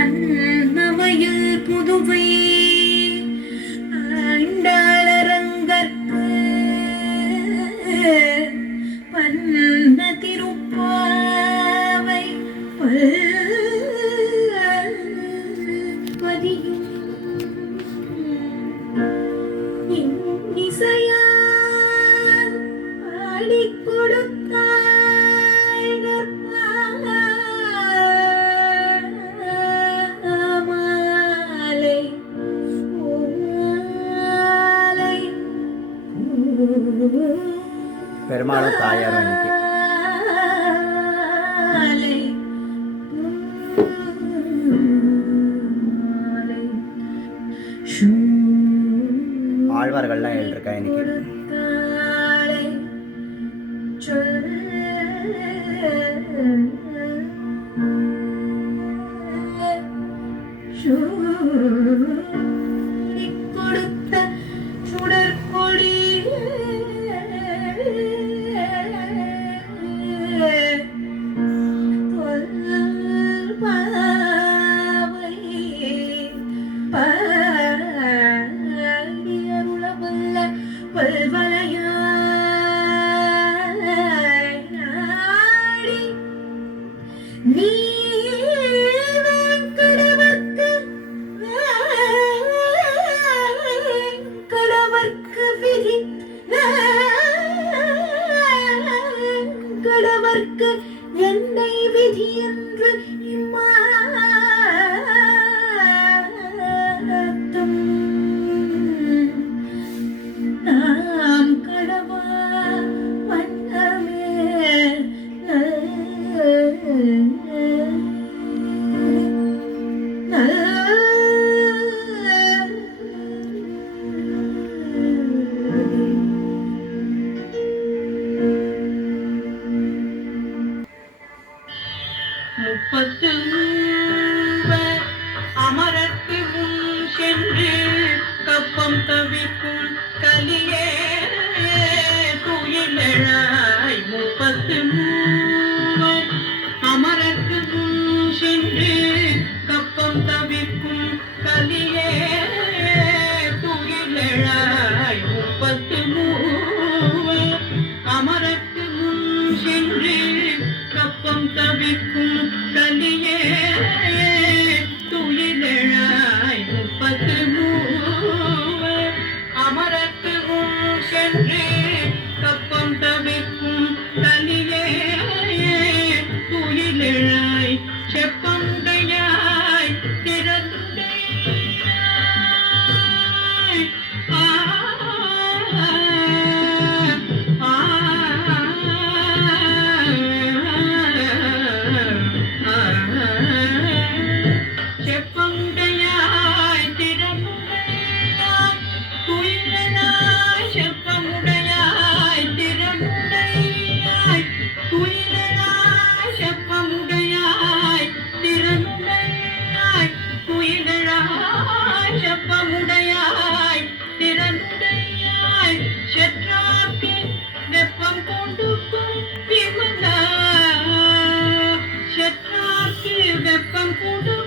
அன்னமயில் புதுவை ஆண்டாளரங்கற்கு பன்ன திருப்பாவை பதியும் இசையால் பாடிக் கொடுத்தாய் மாலை மாலை பெருமாளும் தாயாரும் இன்னைக்கு ஆழ்வார்கள்லாம் எழுதிருக்கா இன்னைக்கு. கொடுத்த சுடற்கொடி நீ கடவர்க்கு விதி கடவர்க்கு என்னை விதி என்று இம்மாத்தம் நாம் கடவா வண்ணமே முப்பத்து மூவர் அமரத்து முன் சென்று கப்பம் தவிக்கும் கலியே துயிலழாய். முப்பத்து மூவர் அமரத்து முன் சென்று கப்பம் தவிக்கும் கலியே துயிலழாய். முப்பத்து மூவர் அமரத்து முன் சென்று கப்பம் தவிக்கும் கலியே துயிலழாய். முப்பத்து மூவர் அமரத்து முன் சென்று கப்பம் தவிக்கும் கலியே துயிலழாய். செப்பமுடையாய் திறந்துடையாய் செப்பமுடையாய் திறமுடையாய் துயிலழாய். செப்பமுடையாய் திறமுடையாய் துயிலழாய். செப்பமுடையாய் திறமுடையாய் துயிலழாய். செப்பமுடையாய் திறமுடையாய் செற்றார்க்கு வெப்பம் கொடுக்கும் விமலா. செற்றார்க்கு வெப்பம் கொடுக்கும்